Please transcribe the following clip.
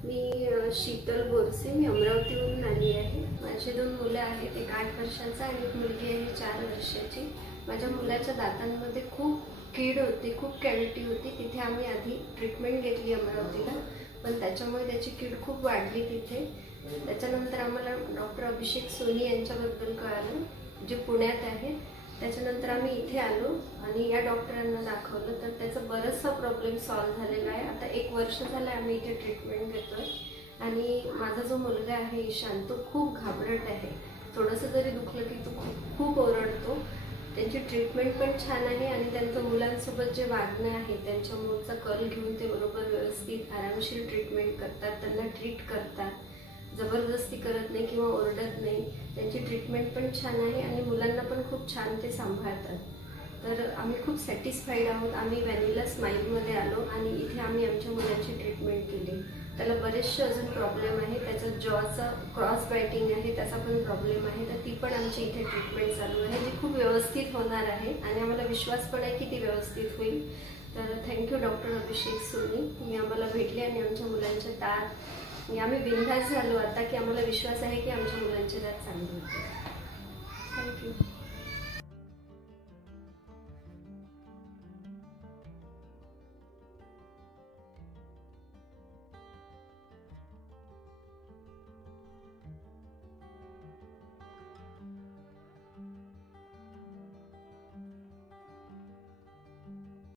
शीतल बोरसे, मी अमरावतीवरून आली आहे। माझे 2 मुलं आहेत, एक 8 वर्षाचा आणि एक मुलगी आहे 4 वर्षाची। माझ्या मुलाच्या दातांमध्ये खूप कीड होती, खूप कॅव्हिटी होती। तिथे आम्ही आधी ट्रीटमेंट घेतली अमरावतीला, पण त्याच्यामुळे त्याची कीड खूप वाढली तिथे। त्याच्यानंतर आम्हाला डॉक्टर अभिषेक सोनी यांच्याबद्दल कळालं, जे पुण्यात आहेत। त्याच्यानंतर आम्ही इथे आलो आणि या डॉक्टरांना दाखवलं, तर त्याचा बराचसा प्रॉब्लेम सॉल्व्ह झालेला आहे। आता 1 वर्ष झालं आम्ही इथे ट्रीटमेंट घेतोय आणि माझा जो मुलगा आहे ईशान, तो खूप घाबरट आहे। थोडंसं जरी दुखलं की तो खूप ओरडतो। त्यांची ट्रीटमेंट पण छान आहे आणि त्यांचं मुलांसोबत जे वागणं आहे, त्यांच्या मूळचा कल घेऊन ते बरोबर व्यवस्थित आरामशीर ट्रीटमेंट करतात, त्यांना ट्रीट करतात, जबरदस्ती करत नाही किंवा ओरडत नाही। त्यांची ट्रीटमेंट पण छान आहे आणि मुलांना पण खूप छान ते सांभाळतात। तर आम्ही खूप सॅटिस्फाईड आहोत। आम्ही व्हॅनिला स्माईलमध्ये आलो आणि इथे आम्ही आमच्या मुलाची ट्रीटमेंट केली। त्याला बरेचसे अजून प्रॉब्लेम आहे, त्याचा जॉचा क्रॉस बायटिंग आहे, त्याचा पण प्रॉब्लेम आहे। तर ती पण आमची इथे ट्रीटमेंट चालू आहे, जी खूप व्यवस्थित होणार आहे आणि आम्हाला विश्वास पण आहे की ती व्यवस्थित होईल। तर थँक्यू डॉक्टर अभिषेक सोनी, तुम्ही आम्हाला भेटले आणि आमच्या मुलांचे दात आम्ही बिनधास्त झालो आता, की आम्हाला विश्वास आहे की आमच्या मुलांचे दात चांगले होतील। थँक्यू।